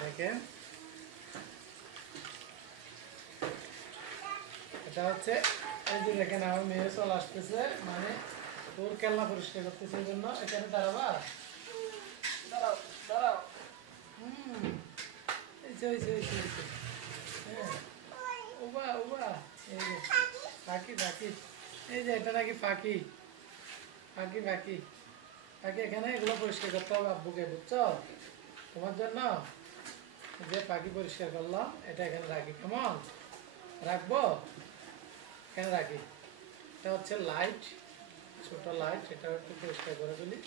দেখেন এটা হচ্ছে এই যে দেখেন আমার মেয়ে চলে আসতেছে মানে তোর খেলনা পরিষ্কার করতেছে এই জন্য এখানে দাঁড়াবা দাঁড়াও দাঁড়াও এই যে হ্যাঁ ওবা ওবা এই যে পাখি পাখি এই যে এটা নাকি পাখি পাখি পাখি পাখি এখানে এগুলো পরিষ্কার করতে হবে আব্বুকে বুঝছো তোমার জন্য যে পাখি পরিষ্কার করলাম এটা এখানে রাখি কেমন রাখবো এখানে রাখি এটা হচ্ছে লাইট ছোট লাইট এটা একটু পরিষ্কার করে তুলি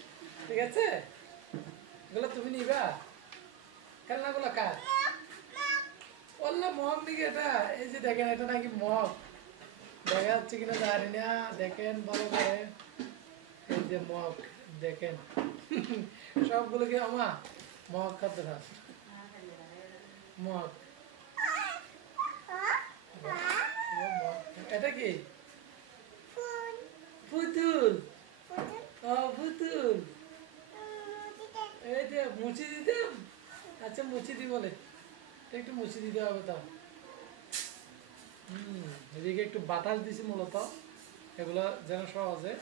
ঠিক আছে এগুলো তুমি নিবা খেলনাগুলো কার বললো মগ নাকি এটা এই যে দেখেন এটা নাকি মগ দেখা যাচ্ছে কিনা জানি না দেখেন ভালো করে এই যে মগ দেখেন সবগুলো কি আমা মগ খাতে না মগ এটা কি পুতুল পুতুল এই যে মুছি দিতাম আচ্ছা মুছি দি বলে একটু মুছি দিতে হবে তা এদিকে একটু বাতাস দিছি মূলত এগুলো যেন সহজে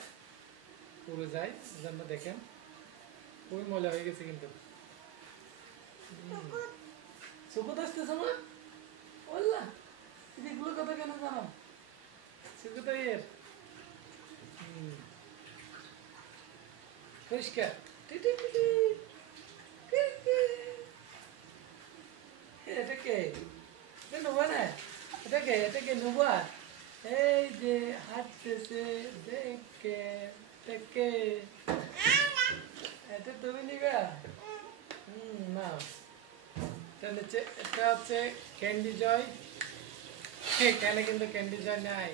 পুড়ে যায় যেন দেখেন খুবই ময়লা হয়ে গেছে কিন্তু সুকুত আসতেছে মা বললা এগুলো কথা কেন জানো সুকুত এর পরিষ্কার এটা কে এটা নেবো না এটা কে নেবো এই যে হাঁটতেছে দেখে দেখে এটা তুমি নিবা না এটা নিচ্ছে এটা হচ্ছে ক্যান্ডি জয় এখানে কিন্তু ক্যান্ডি জয় নাই